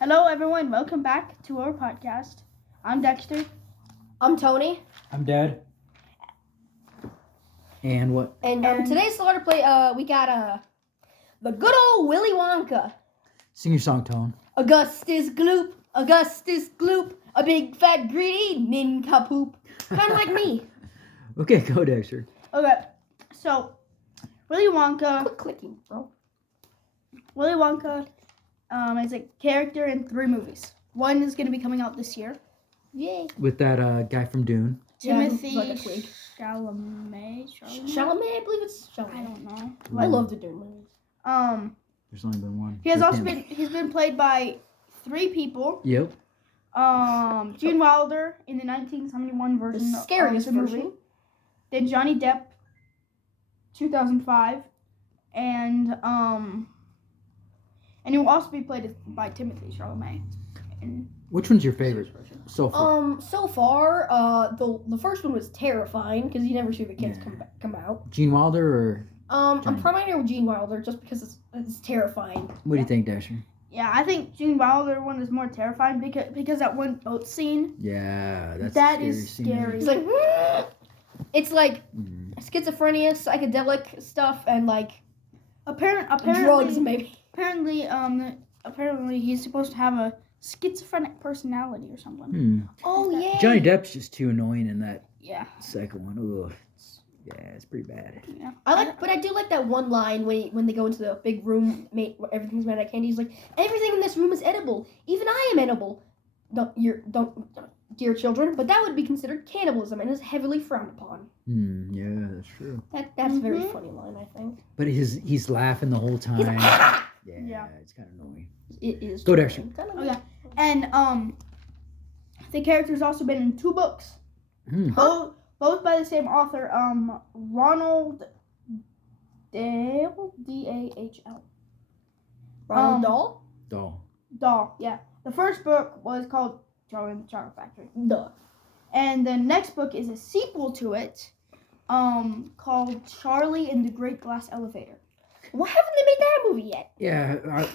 Hello, everyone. Welcome back to our podcast. I'm Dexter. I'm Tony. I'm Dad. And what? And today's Slaughter Play, we got the good old Willy Wonka. Sing your song, Tone. Augustus Gloop, a big fat greedy nincompoop. Kind of like me. Okay, go, Dexter. Okay, so Willy Wonka. Quit clicking, bro. Willy Wonka is a character in 3 movies. One is going to be coming out this year. Yay. With that guy from Dune. Timothy Yeah, like a twig. Chalamet. Chalamet, I believe it's Chalamet. I don't know. I love the Dune movies. There's only been one. He's been played by 3 people. Yep. Gene Wilder in the 1971 version. The scariest of the version. movie. Then Johnny Depp, 2005, and he will also be played by Timothy Chalamet. Which one's your favorite so far? So far, the first one was terrifying because you never see the kids come out. Gene Wilder or I'm Johnny probably with Gene Wilder just because it's terrifying. what do you think, Dasher? Yeah, I think Gene Wilder one is more terrifying because that one boat scene. Yeah, that's That is scary. It's like, it's like Mm. schizophrenia, psychedelic stuff, and like Apparently, drugs, maybe. Apparently, he's supposed to have a schizophrenic personality or something. Oh yeah. Johnny Depp's just too annoying in that Yeah. second one. Ugh. It's pretty bad. Yeah. But I do like that one line when they go into the big room, where everything's made out of candy. He's like, everything in this room is edible. Even I am edible. Dear children, but that would be considered cannibalism and is heavily frowned upon. Yeah, that's true. That's a very funny line, I think. But he's laughing the whole time. He's like, "Ah!" Yeah, it's kind of annoying. It is. Go, Dexter. Oh yeah, and the character's also been in 2 books. Both by the same author, Ronald Dahl, D-A-H-L. Ronald Dahl? Doll. Yeah. The first book was called Charlie and the Chocolate Factory. Duh. And the next book is a sequel to it, called Charlie and the Great Glass Elevator. Why haven't they made that movie yet? Yeah.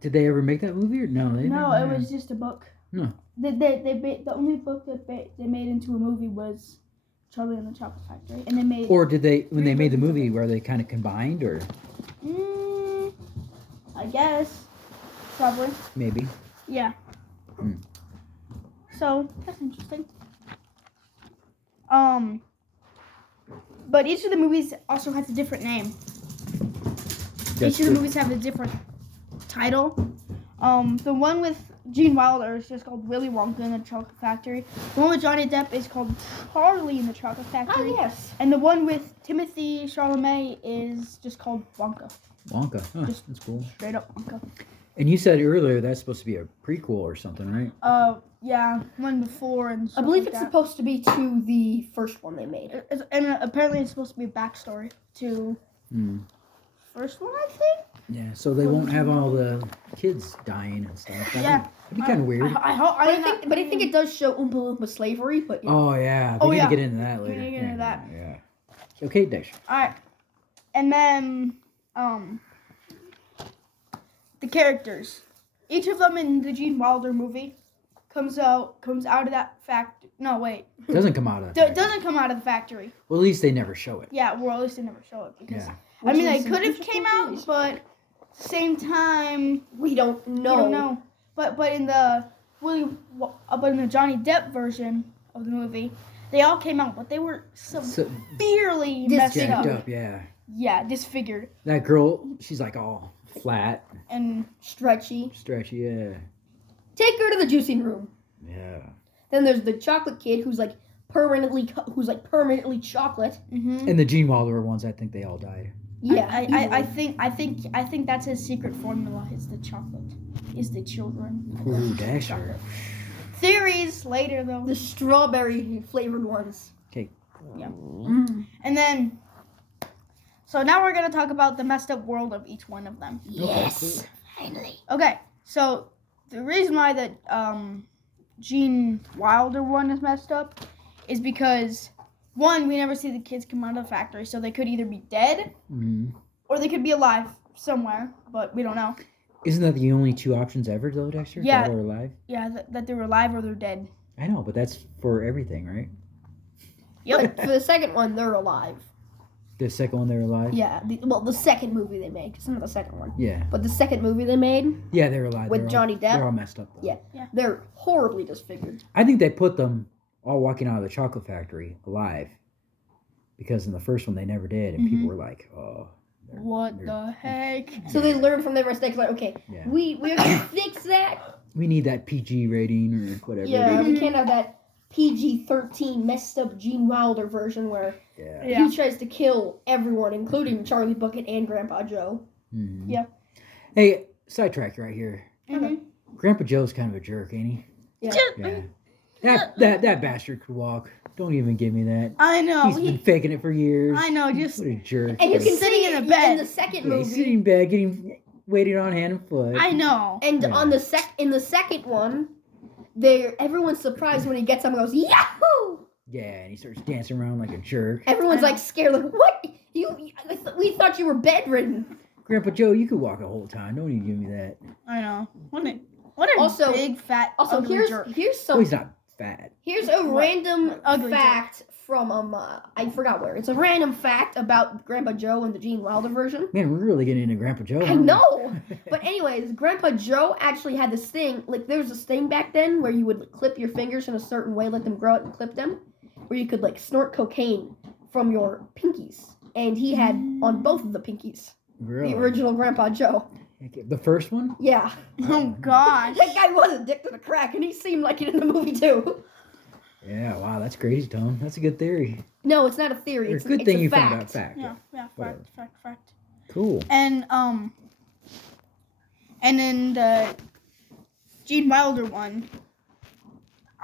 Did they ever make that movie or no? No, it was just a book. No. The only book that they made into a movie was Charlie and the Chocolate Factory, and they made. Or did they, when they made the movie, were they kind of combined, or I guess, probably. maybe? Yeah. Hmm. So that's interesting. But each of the movies also has a different name. Each of the movies have a different title. The one with Gene Wilder is just called Willy Wonka and the Chocolate Factory. The one with Johnny Depp is called Charlie and the Chocolate Factory. Oh, yes. And the one with Timothy Chalamet is just called Wonka. Wonka. Huh, Just- that's cool. Straight up Wonka. And you said earlier that's supposed to be a prequel or something, right? Yeah, one before and I stuff believe like it's that. supposed to be to the first one they made. And apparently it's supposed to be a backstory to first one, I think. Yeah, so they won't have all the kids dying and stuff. That'd be kind of weird. I hope. But I think it does show Oompa Loompa slavery. But you know. Oh, yeah. Oh, We're yeah. going to get into that later. We're gonna get into that. Yeah. Okay, Dash. All right, and then the characters. Each of them in the Gene Wilder movie comes out of that factory. No, wait. It doesn't come out of It doesn't come out of the factory. Well, at least they never show it. Yeah, well, at least they never show it because Yeah. I mean they could have came out, but at the same time We don't know. we don't know. But in the Johnny Depp version of the movie, they all came out, but they were severely messed Jacked up. up, yeah. Yeah, disfigured That girl, she's like all flat, and Stretchy. stretchy, yeah. Take her to the juicing room. Yeah. Then there's the chocolate kid who's permanently chocolate. Mm-hmm. And the Gene Wilder ones, I think they all died. Yeah. I think that's his secret formula is the chocolate, is the children. Ooh, Dasher. Theories later though. the strawberry flavored ones. Okay. Yeah. And then, so now we're gonna talk about the messed up world of each one of them. Yes. Finally. Okay, so the reason why that Gene Wilder one is messed up is because one, we never see the kids come out of the factory, so they could either be dead or they could be alive somewhere, but we don't know. Isn't that the only two options ever, though, Dexter? Yeah. Dead or alive? Yeah, that they're alive or they're dead. I know, but that's for everything, right? Yep. But for the second one, they're alive. The second one, they're alive? Yeah. The second movie they made. It's not the second one. Yeah. But the second movie they made, Yeah, they're alive. With They're Johnny Depp? They're all messed up, though. Yeah. they're horribly disfigured. I think they put them all walking out of the chocolate factory alive. Because in the first one, they never did. And people were like, oh. What the heck? So they learned from their mistakes. Like, okay, Yeah. we're gonna fix that. We need that PG rating or whatever. Yeah, we can't have that PG-13 messed up Gene Wilder version where Yeah. he tries to kill everyone, including Charlie Bucket and Grandpa Joe. Mm-hmm. Yeah. Hey, sidetrack right here. Mm-hmm. Grandpa Joe's kind of a jerk, ain't he? Yeah. Yeah. That bastard could walk. Don't even give me that. I know. He's been faking it for years. I know. Just What a jerk. And you can Sitting see in a in bed. the second Yeah, he's movie. sitting in bed, waiting on hand and foot. I know. And Yeah. on in the second one, everyone's surprised when he gets up and goes, Yahoo! Yeah, and he starts dancing around like a jerk. Everyone's I know. like scared, like, what? We thought you were bedridden. Grandpa Joe, you could walk the whole time. Don't even give me that. I know. What a Also- big fat Also, ugly jerk. here's Oh, some he's not fat. here's a random Ugly fact from I forgot where. It's a random fact about Grandpa Joe and the Gene Wilder version. Man, we're really getting into Grandpa Joe. I aren't we? know. But anyways, Grandpa Joe actually had this thing, like there was this thing back then where you would clip your fingers in a certain way, let them grow out and clip them, where you could like snort cocaine from your pinkies. And he had on both of the pinkies. Really? The original Grandpa Joe. The first one? Yeah. Oh gosh. That guy was addicted to crack and he seemed like it in the movie too. Yeah, wow, that's crazy, Tom. That's a good theory. No, it's not a theory. Or It's good it's thing a you fact. found out fact. Yeah. Whatever. Fact. Cool. And in the Gene Wilder one,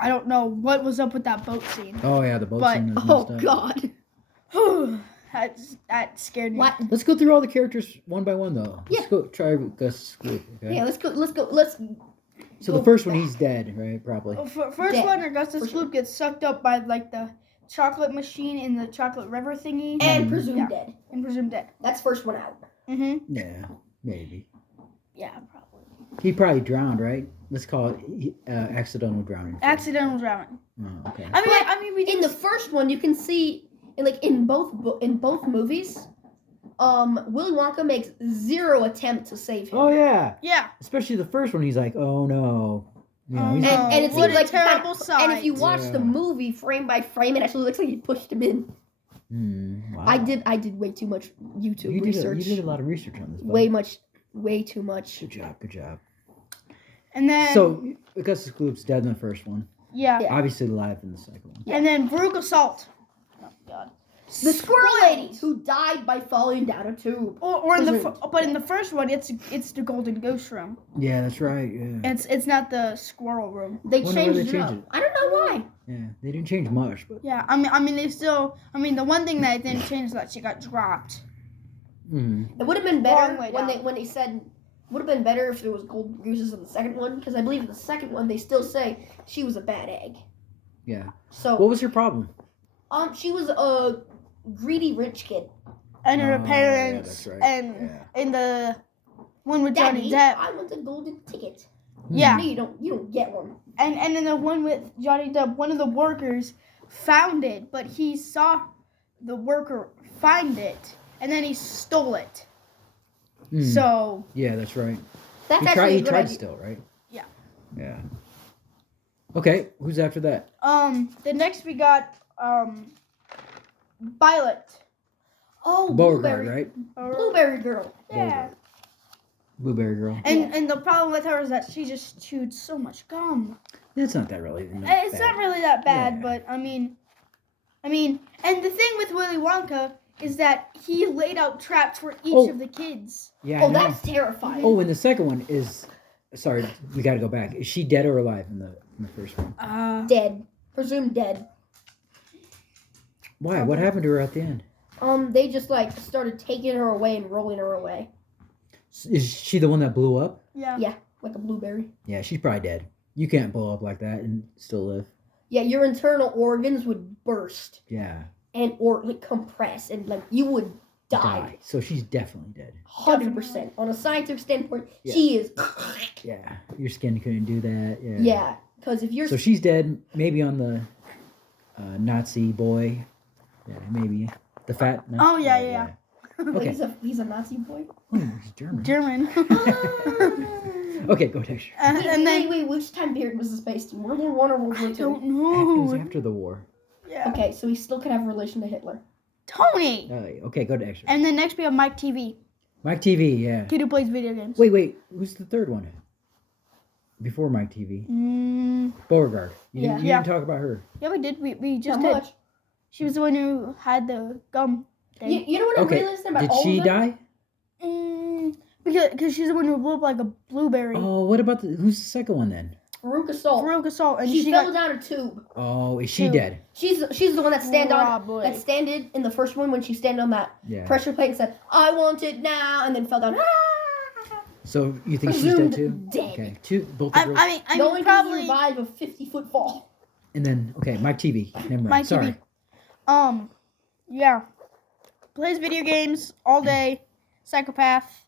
I don't know what was up with that boat scene. Oh, yeah, the boat But- scene is Oh messed up. God. that scared me. What? Let's go through all the characters one by one, though. Yeah. Let's go try Gus Gloop, okay? Yeah, let's go. So the first one, he's dead, right? Probably. First Dead. one, Augustus For sure. Gloop gets sucked up by like the chocolate machine in the chocolate river thingy And presumed Yeah. dead. and presumed dead. That's first one out. Mm-hmm. Yeah, maybe. Yeah, probably. He probably drowned, right? Let's call it accidental drowning. Accidental drowning. Oh, okay. I mean, we In the first one, you can see, in both movies, Willy Wonka makes zero attempt to save him. Oh, yeah. yeah. Especially the first one, he's like, oh, no. You know, Oh, he's no. And it What seems a like terrible sight. And if you watch Yeah. the movie frame by frame, it actually looks like he pushed him in. Wow. I did way too much YouTube You research. did a lot of research on this. bud. Way too much. Good job. And then So, Augustus Gloop's dead in the first one. yeah. Yeah. Obviously alive in the second one. And then Veruca Salt. Oh God. The squirrel lady who died by falling down a tube. Or in the Presumed. but in the first one, it's the Golden Ghost room. Yeah, that's right. Yeah. It's not the squirrel room. They Wonder why changed they it changed up. it. I don't know why. Yeah, they didn't change much, but Yeah. I mean they still. I mean the one thing that didn't change is that she got dropped. It would have been better Long way when down. they said would have been better if there was golden gooses in the second one, because I believe in the second one they still say she was a bad egg. yeah. So What was your problem? she was a greedy rich kid. And her Oh, yeah, parents that's right. and Yeah. in the one with Johnny Daddy, Depp. I want a golden ticket. Yeah. No, you don't get one. And in the one with Johnny Depp, one of the workers found it, but he saw the worker find it, and then he stole it. Mm. So Yeah, that's right. That's He actually tried. a He good tried idea. still, right? Yeah. Yeah. Okay, who's after that? the next we got Violet. Oh, Beauregard, blueberry, right? blueberry girl. Yeah. Blueberry girl. And the problem with her is that she just chewed so much gum. That's not that really. It's not really that bad, Yeah. but I mean, and the thing with Willy Wonka is that he laid out traps for each Oh. of the kids. Yeah. I Oh, know. that's terrifying. Oh, and the second one is. Sorry, we got to go back. Is she dead or alive in the first one? Dead. Presumed dead. Why? What happened to her at the end? They just started taking her away and rolling her away. Is she the one that blew up? Yeah. Yeah, like a blueberry. Yeah, she's probably dead. You can't blow up like that and still live. Yeah, your internal organs would burst Yeah. or compress, and you would died. So she's definitely dead. 100%. On a scientific standpoint, Yeah. she is. Yeah, your skin couldn't do that. Yeah. Yeah, because if you're. So she's dead. Maybe on the Nazi boy. Yeah, maybe the fat. Nazi Oh, yeah, boy, yeah. Wait, Okay. he's a Nazi boy? Oh, he's German. German. Okay, go next. And then wait, which time period was this based in? World War One or World War I Two? don't It was know. after the war. Yeah. Okay, so he still could have a relation to Hitler. Tony. Okay, go to extra. And then next we have Mike TV, Mike TV, yeah. kid who plays video games. Wait, who's the third one? Before Mike TV. Beauregard. You Yeah. didn't talk about her. Yeah, we did. We just Not did. much. She was the one who had the gum thing. You know what I'm realizing about Did all she of them? die? Because she's the one who blew up like a blueberry. Oh, what about who's the second one then? Veruca Salt. Veruca Salt, and She she fell got down a tube. Oh, is she Two. dead? She's the one that Probably. standed in the first one when she stand on that Yeah. pressure plate and said, "I want it now," and then fell down. So you think she's Presumed dead too? dead. Okay, both the I girls. mean, No one can probably survive a 50-foot fall. And then Mike TV. Never mind. Mike Sorry. TV. Yeah, plays video games all day, psychopath.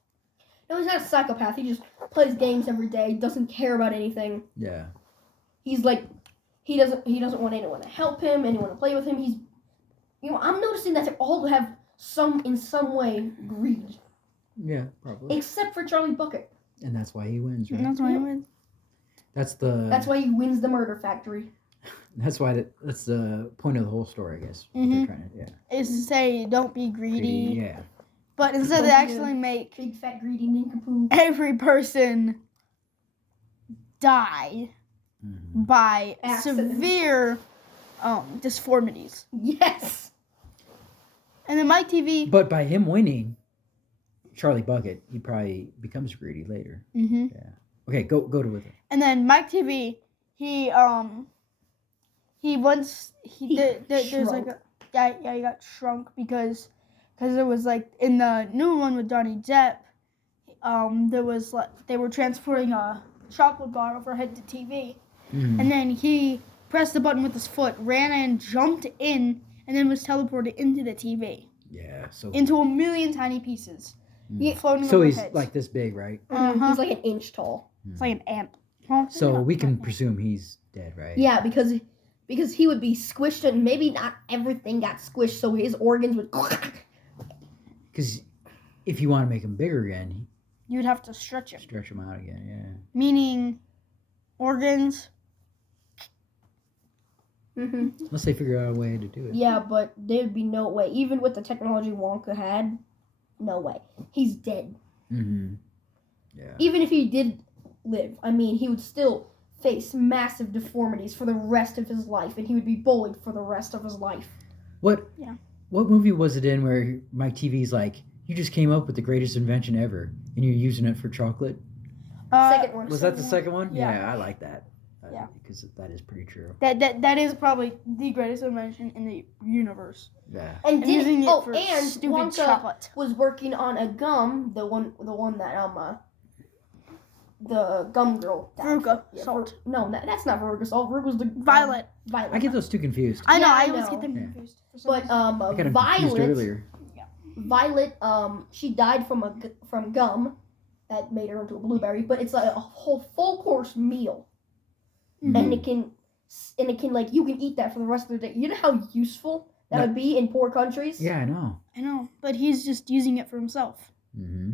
No, he's not a psychopath. He just plays games every day. Doesn't care about anything. Yeah. He's like, he doesn't want anyone to help him, anyone to play with him. He's, I'm noticing that they all have in some way greed, Yeah, probably. except for Charlie Bucket. And that's why he wins, right? That's why I Yeah. win. That's why he wins the murder factory. That's why that's the point of the whole story, I guess. What Mhm. they're trying to, yeah. Is to say don't be greedy, Yeah. but instead they Don't be actually make Big fat greedy nincompoop. every person die Mhm. by Accident. severe disformities. Yes. And then Mike TV. But by him winning, Charlie Bucket, he probably becomes greedy later. Mm-hmm. Yeah. Okay, go to with it. And then Mike TV, he there's like he got shrunk because it was like in the new one with Johnny Depp, there was like they were transporting a chocolate bar overhead to TV, Mhm. and then he pressed the button with his foot, ran in, jumped in, and then was teleported into the TV, Yeah. So. into a million tiny pieces, Mhm. floating So over he's heads. like this big, right? Uh-huh. He's like an inch tall. It's like an ant. Huh? So we can presume he's dead, right? Yeah, because he would be squished and maybe not everything got squished, so his organs would. Because if you want to make him bigger again, You'd have to stretch him, stretch him out again. Yeah. meaning organs. hmm Unless they figure out a way to do it. Yeah, but there'd be no way. Even with the technology Wonka had, no way. He's dead. Mm-hmm. Yeah. Even if he did live, I mean, he would still face massive deformities for the rest of his life, and he would be bullied for the rest of his life. What? Yeah. What movie was it in where Mike TV's like, you just came up with the greatest invention ever, and you're using it for chocolate? Second one. Was that the second one? Yeah. I like that. Yeah. Because that is pretty true. That is probably the greatest invention in the universe. Yeah. And I'm using it for and stupid Wonka chocolate. was working on a gum, the one that the gum girl. Veruca Salt. That's not Veruca Salt. Veruca's the Violet. Violet. I get those two confused. I know. Yeah, I I always know. get them Yeah. confused. For some But reason. I got them confused earlier. Violet, she died from gum that made her into a blueberry. But it's like a whole full course meal, Mhm. and it can like you can eat that for the rest of the day. You know how useful that would be in poor countries. Yeah, I know. I know, but he's just using it for himself. Mm-hmm.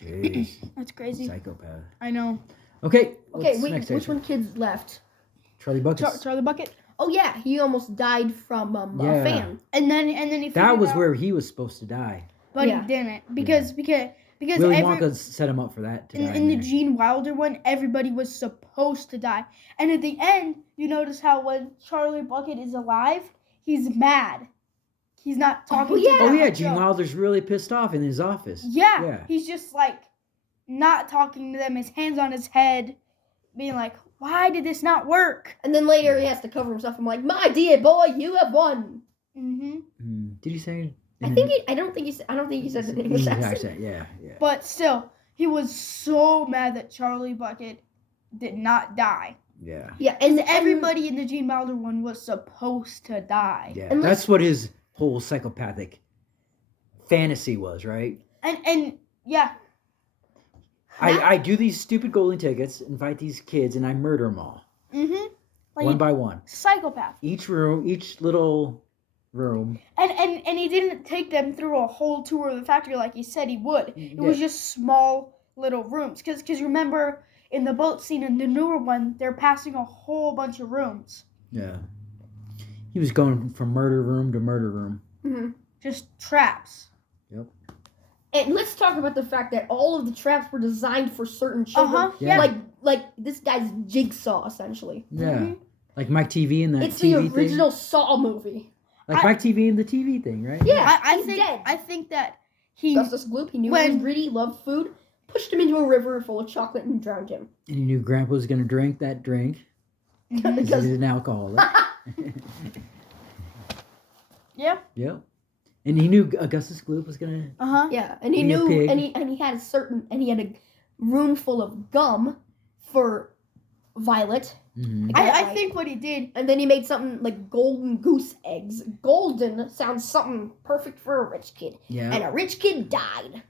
Jeez. That's crazy. Psychopath. I know. Okay. Okay, what's wait. next Which section? one kid's left? Charlie Bucket. Charlie Bucket. Oh yeah, he almost died from a Yeah. fan. And then he. That figured was out- where he was supposed to die. But Yeah. he didn't because Willy every, Wonka set him up for that. To die in the there. Gene Wilder one, everybody was supposed to die. And at the end, you notice how when Charlie Bucket is alive, he's mad. He's not talking yeah. to Oh them yeah, like Gene Joe. Wilder's really pissed off in his office. Yeah, Yeah. he's just like not talking to them, his hands on his head, being like, why did this not work? And then later he has to cover himself. I'm like, my dear boy, you have won. Mm-hmm. Did he say? I don't think he said the English accent. Yeah. But still, he was so mad that Charlie Bucket did not die. Yeah. Yeah, And everybody in the Gene Wilder one was supposed to die. Yeah. And That's what his whole psychopathic fantasy was, right? And yeah. I do these stupid golden tickets, invite these kids, and I murder them all. Mm-hmm. Like One by one. psychopath. Each room, each little room. And he didn't take them through a whole tour of the factory like he said he would. It was Yeah. just small little rooms. Because remember, in the boat scene in the newer one, they're passing a whole bunch of rooms. Yeah. He was going from murder room to murder room. Mm-hmm. Just traps. Yep. And let's talk about the fact that all of the traps were designed for certain children. Uh-huh. Yeah. Like this guy's Jigsaw, essentially. Yeah. Mhm. Like Mike TV and that It's TV the original thing. Saw movie. Like Mike TV and the TV thing, right? Yeah, I he's think dead. I think that he Augustus Gloop, he knew he was when- greedy, loved food, pushed him into a river full of chocolate and drowned him. And he knew Grandpa was going to drink that drink Mhm. because he's an alcoholic. Yeah. Yep. And he knew Augustus Gloop was going to... Uh-huh. Yeah, and he Be a knew, pig. and he had a room full of gum for Violet, Mm-hmm. I Right. think what he did and then he made something like golden goose eggs. Golden sounds something perfect for a rich kid, Yeah. and a rich kid died.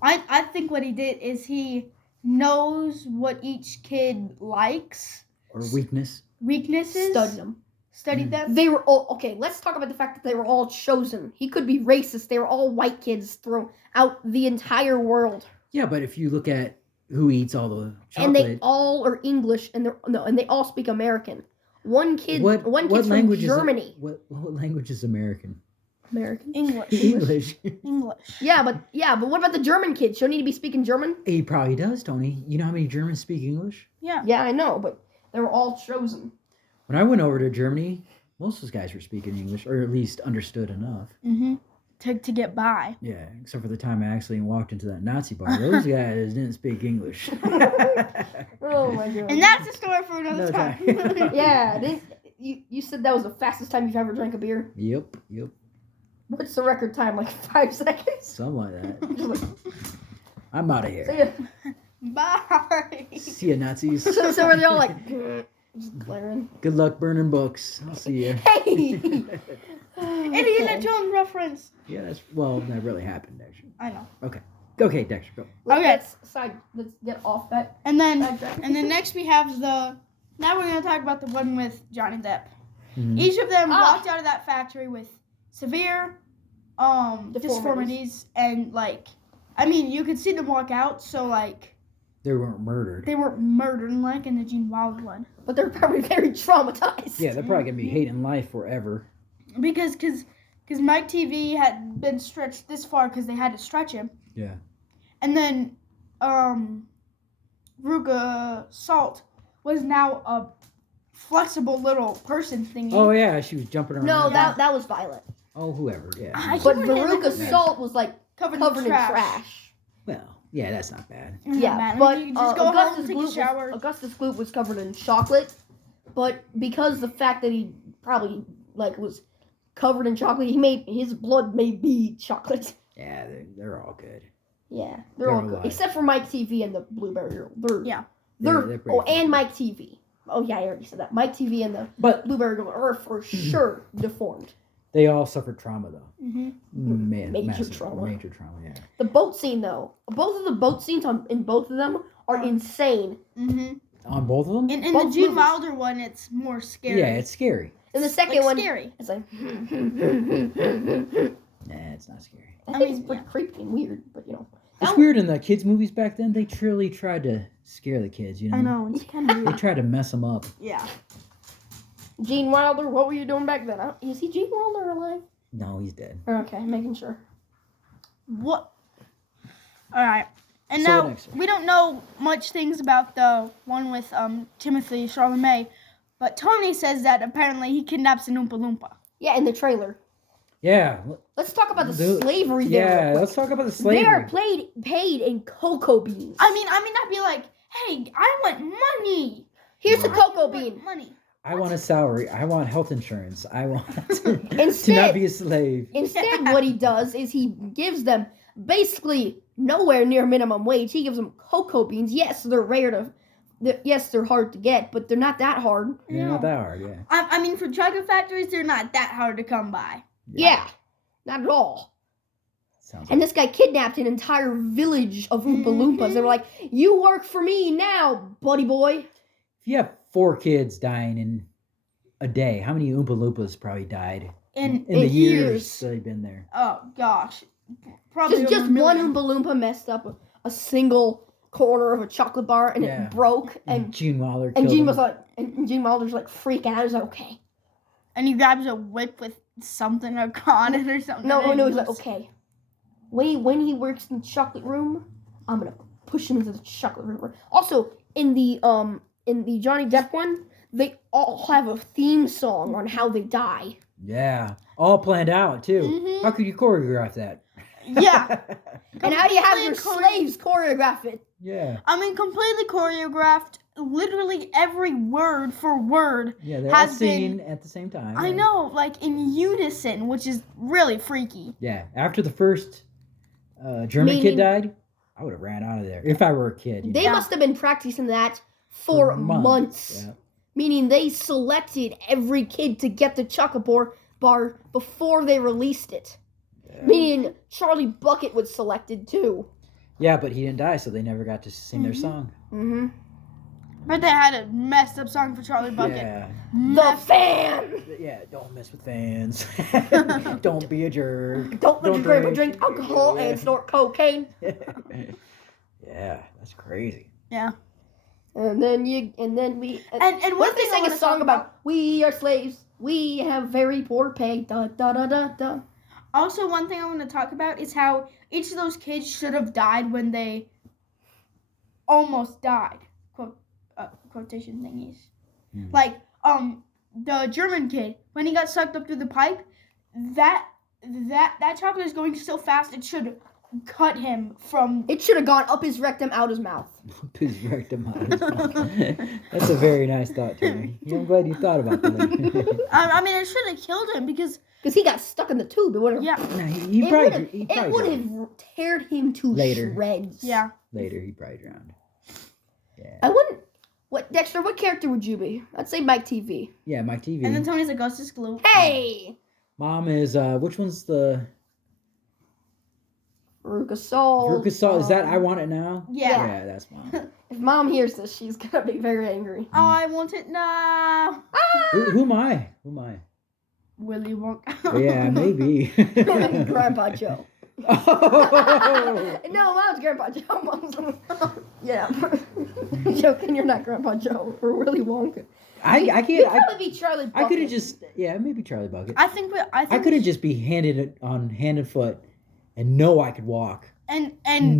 I think what he did is he knows what each kid likes, Or weakness. weaknesses, Studied them. studied them. They were all okay. Let's talk about the fact that they were all chosen. He could be racist. They were all white kids throughout the entire world, Yeah, but if you look at who eats all the and they chocolate... all are English, and they all speak American. One kid's from language Germany. Is what language is American? American. English. English. English. Yeah, but what about the German kids? Don't need to be speaking German. He probably does, Tony. You know how many Germans speak English? Yeah. Yeah, I know, but they were all chosen. When I went over to Germany, most of those guys were speaking English, or at least understood enough. Mm-hmm. To get by. Yeah, except for the time I actually walked into that Nazi bar. Those guys didn't speak English. Oh my god. And that's a story for another Another time. time. Yeah, you said that was the fastest time you've ever drank a beer. Yep. What's the record time? Like 5 seconds? Something like that. Just like, I'm out of see here. ya. Bye. See ya, Nazis. So were they all like just glaring? Good luck burning books. I'll see you. Hey. Indiana Jones reference. Yeah, that really happened, actually. I know. Okay, Dexter, go. Let's get off that. And then sidetrack. next we have now we're gonna talk about the one with Johnny Depp. Mhm. Each of them Ah. walked out of that factory with severe disformities and you could see them walk out, so They weren't murdered. they weren't murdered like in the Gene Wilder one. But they're probably very traumatized. Yeah, they're probably going to be hating life forever. Because Mike TV had been stretched this far because they had to stretch him. Yeah. And then Ruka Salt was now a flexible little person thingy. Oh, yeah, she was jumping around. No, Yeah. that was Violet. Oh, whoever, yeah. I But can't remember Veruca his name. Salt was like covered covered in trash. Well, yeah, that's not bad. Yeah, man. but You just go home, Augustus take a shower. Augustus Gloop was covered in chocolate, but because the fact that he probably was covered in chocolate, his blood may be chocolate. Yeah, they're all good. Yeah, They're all alive. good except for Mike TV and the Blueberry Girl. Yeah. they're pretty and funny. Mike TV. Oh yeah, I already said that. Mike TV and the But Blueberry Girl are for sure deformed. they all suffered trauma, though. Mm-hmm. Man, Major massive trauma. Major trauma, yeah. The boat scene though, both of the boat scenes in both of them are insane. Mm-hmm. On both of them? In the Both Gene movies. Wilder one, it's more scary. Yeah, it's scary. And the second one, scary. it's like Nah, it's not scary. I I think mean, it's pretty creepy and weird, but It's That weird in the kids' movies back then. They truly tried to scare the kids, you know? I know, it's kind of They weird. tried to mess them up. Yeah. Gene Wilder, what were you doing back then? Is he Gene Wilder alive? No, he's dead. Okay, making sure. What? All right. And So now what next? we don't know much things about the one with Timothy Chalamet, but Tony says that apparently he kidnaps an Oompa Loompa. Yeah, in the trailer. Yeah. Let's talk about the Dude, slavery there. Yeah, real quick. let's talk about the They are slavery. paid in cocoa beans. I mean, I'd be like, hey, I want money. Here's a Wow. cocoa I want bean. money. I want a salary. I want health insurance. I want to not Instead- be a slave. Instead, what he does is he gives them basically nowhere near minimum wage. He gives them cocoa beans. Yes, they're they're hard to get, but they're not that hard. Yeah, not that hard, yeah. I mean, for chocolate factories, they're not that hard to come by. Yeah, not at all. Sounds And like, this guy kidnapped an entire village of Oompa Loompas. They were like, "You work for me now, buddy boy." if you have 4 kids dying in a day, how many Oompa Loompas probably died In in the years years. they've been there? oh gosh, probably Just over a one million. Oompa Loompa messed up a single corner of a chocolate bar and Yeah. it broke. And Gene Wilder and killed Gene him. was like, and Gene Wilder's like freaking out. He was like, "Okay." And he grabs a whip with something on it or something. No, and he's like, "Okay. Wait, when he works in the chocolate room, I'm gonna push him into the chocolate room." Also, in the Johnny Depp one, they all have a theme song on how they die. Yeah, all planned out too. Mhm. How could you choreograph that? Yeah. And how do you have your Completely slaves choreograph it? Yeah, I mean, completely choreographed. Literally every word for word. yeah, they're all Has been- singing at the same time. I know, like in unison, which is really freaky. Yeah, after the first German Meaning- kid died, I would have ran out of there if I were a kid. you They know. Yeah. must have been practicing that for months. Yeah. Meaning they selected every kid to get the chocolate bar before they released it. Yeah. Meaning Charlie Bucket was selected too. Yeah, but he didn't die, so they never got to sing their Mhm. song. Mm-hmm. But they had a messed up song for Charlie Bucket. Yeah. The Messed- fan. Yeah, don't mess with fans. Don't be a jerk. Don't let your grandpa drink drink. alcohol and snort cocaine. Yeah, that's crazy. Yeah. And then we. And What one if they thing I sang a wanna song talk about "We are slaves, we have very poor pay"? Da da da da da. Also, one thing I want to talk about is how each of those kids should have died when they almost died. Quotation thingies. Hmm. Like, the German kid, when he got sucked up through the pipe, that chocolate is going so fast it should cut him from. It should have gone up his rectum, out his mouth. His rectum out his mouth. That's a very nice thought, Tony. I'm glad you thought about that. I mean, it should have killed him because Because he got stuck in the tube. It would have. yeah, No, he probably It would have teared him to Later. shreds. yeah. later he probably drowned. Yeah, I wouldn't. What Dexter? What character would you be? I'd say Mike TV. yeah, Mike TV. And then Tony's like, Augustus Glue. Hey, Mom is which one's the Veruca Salt. Veruca Salt? Is that I Want It Now? Yeah. Yeah, that's Mom. If Mom hears this, she's gonna be very angry. I want it now. Who am I? Who am I? Willy Wonka. Oh, yeah, maybe. Grandpa Joe. Oh! No, Mom's Grandpa Joe. Mom's. Yeah. Joking, you're not Grandpa Joe or Willy Wonka. I You'd can't. probably be Charlie Bucket. I could have just maybe Charlie Bucket. I think I could have just be handed on hand and foot, and know I could walk and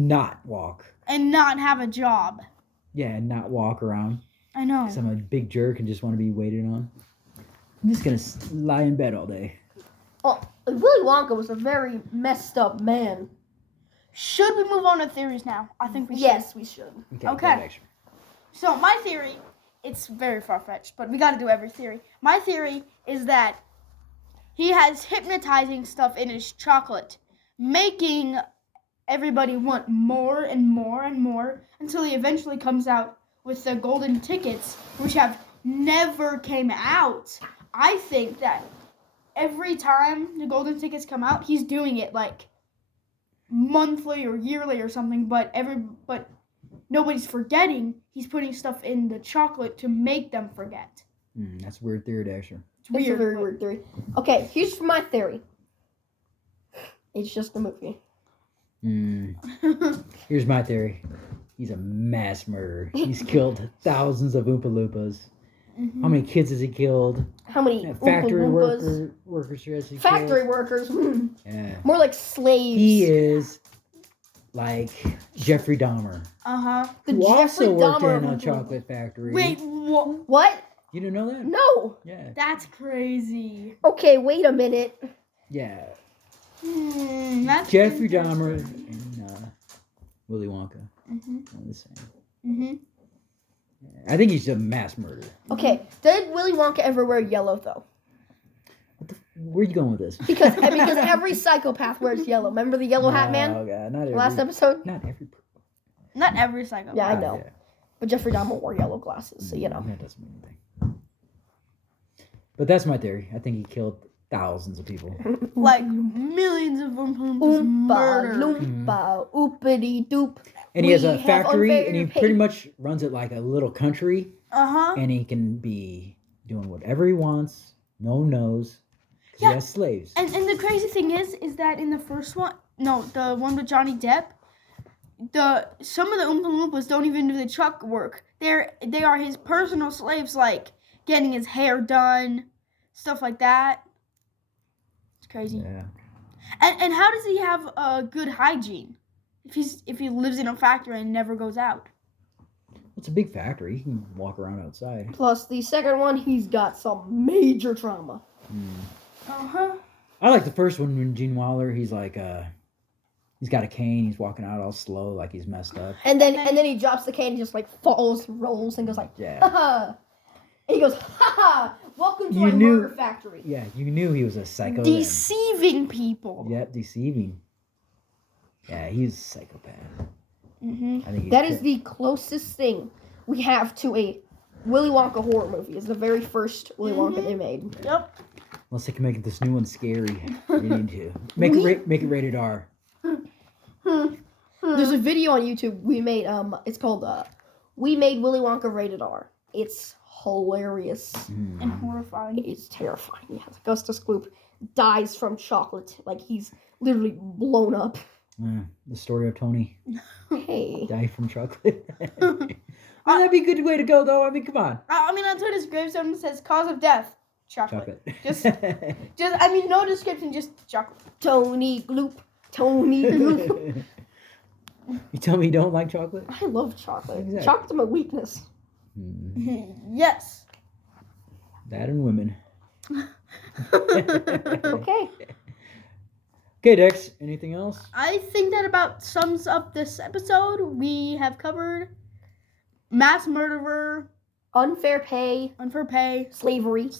not walk. not have a job. Yeah, and not walk around I know. because I'm a big jerk and just want to be waited on. I'm just gonna lie in bed all day. Oh, Willy Wonka was a very messed up man. Should we move on to theories now? I think we should. Yes, we should. Okay. go next. So my theory, it's very far-fetched, but we got to do every theory. My theory is that he has hypnotizing stuff in his chocolate, making everybody want more and more and more until he eventually comes out with the golden tickets, which have never came out. I think that every time the golden tickets come out, he's doing it like monthly or yearly or something, but nobody's forgetting. He's putting stuff in the chocolate to make them forget. That's a weird theory, Dasher. It's It's a weird. very but- weird theory. Okay, here's my theory. It's just a movie. Here's my theory. He's a mass murderer. He's killed thousands of Oompa Loompas. How many kids has he killed? How many Factory Oompa Loompas? workers has he Factory killed? workers. Yeah. More like slaves. He is like Jeffrey Dahmer. Uh-huh. The Who Jeffrey also worked Dahmer in a of- chocolate factory. Wait, What? You didn't know that? No. Yeah. that's crazy. Okay, wait a minute. Yeah. That's Jeffrey interesting. Dahmer and Willy Wonka. All the same. Mm-hmm. I think he's a mass murderer. Okay, did Willy Wonka ever wear yellow though? Where are you going with this? Because every psychopath wears yellow. Remember the yellow hat man? Oh, God, not every. Last episode? Not every. Not every psycho. Yeah, I Oh, know. yeah. But Jeffrey Dahmer wore yellow glasses, so you know. That doesn't mean anything. But that's my theory. I think he killed thousands of people. Like millions of Oompa Loompas Oompa murdered. loompa, oopity doop. And he has We a have factory, and he unfair pretty pay. much runs it like a little country, Uh-huh. and he can be doing whatever he wants. No one knows. 'Cause Yeah. he has slaves. And the crazy thing is that in the first one, no, the one with Johnny Depp, some of the Oompa Loompas don't even do the truck work. They are his personal slaves, like getting his hair done, stuff like that. It's crazy. Yeah. And how does he have good hygiene if he lives in a factory and never goes out? It's a big factory. He can walk around outside. Plus, the second one, he's got some major trauma. Uh-huh. I like the first one when Gene Wilder, he's like, he's got a cane, he's walking out all slow, like he's messed up. And then he drops the cane and just like falls, rolls, and goes like, Yeah. ha. And he goes, ha. Welcome to You my knew- murder factory. Yeah, you knew he was a psycho. then. Deceiving people. Yep, deceiving. Yeah, he's a psychopath. Mm-hmm. I think he's That is the closest thing we have to a Willy Wonka horror movie. It's the very first Willy Wonka they made. Yep. Unless they can make this new one scary. They need to. Make it rated R. There's a video on YouTube we made. It's called "We Made Willy Wonka Rated R." It's hilarious. And horrifying. It's terrifying. Yeah, Augustus Gloop dies from chocolate. Like he's literally blown up. The story of Tony Hey. died from chocolate. That'd be a good way to go, though. I mean, come on. I mean, on Twitter, gravestone says cause of death, chocolate. Just, no description, just chocolate. Tony Gloop. Tony Gloop. You tell me you don't like chocolate? I love chocolate. Exactly. Chocolate's my weakness. Yes. That and women. Okay. Okay, Dex. Anything else? I think that about sums up this episode. We have covered mass murderer, Unfair pay, unfair pay, slavery,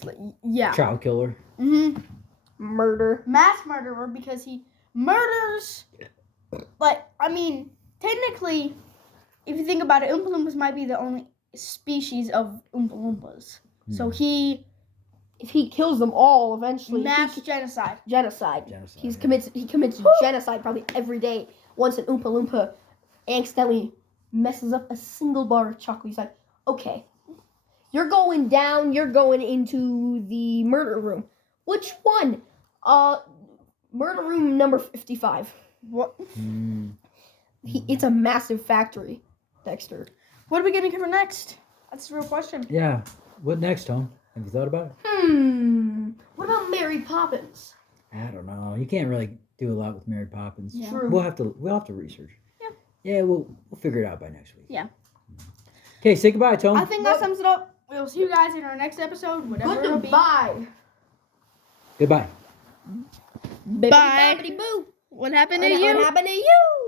yeah. Child killer. murder. Mass murderer because he murders. Like, I mean, technically, if you think about it, Oompa Loompas might be the only species of Oompa Loompas. So If he kills them all, eventually, mass genocide. genocide. He yeah. commits genocide probably every day. Once an Oompa Loompa accidentally messes up a single bar of chocolate, he's like, okay, you're going down. You're going into the murder room. Which one? Murder room number 55. What? It's a massive factory, Dexter. What are we going to cover next? That's the real question. Yeah. What next, Tom? Have you thought about it? What about Mary Poppins? I don't know. You can't really do a lot with Mary Poppins. Yeah. True. We'll have to research. Yeah. Yeah, we'll figure it out by next week. Yeah. Okay, say goodbye, Tom. I think that sums it up. We'll see you guys in our next episode, whatever it'll be. Goodbye. Goodbye. Bye. Boo. What happened to What you? happened to you?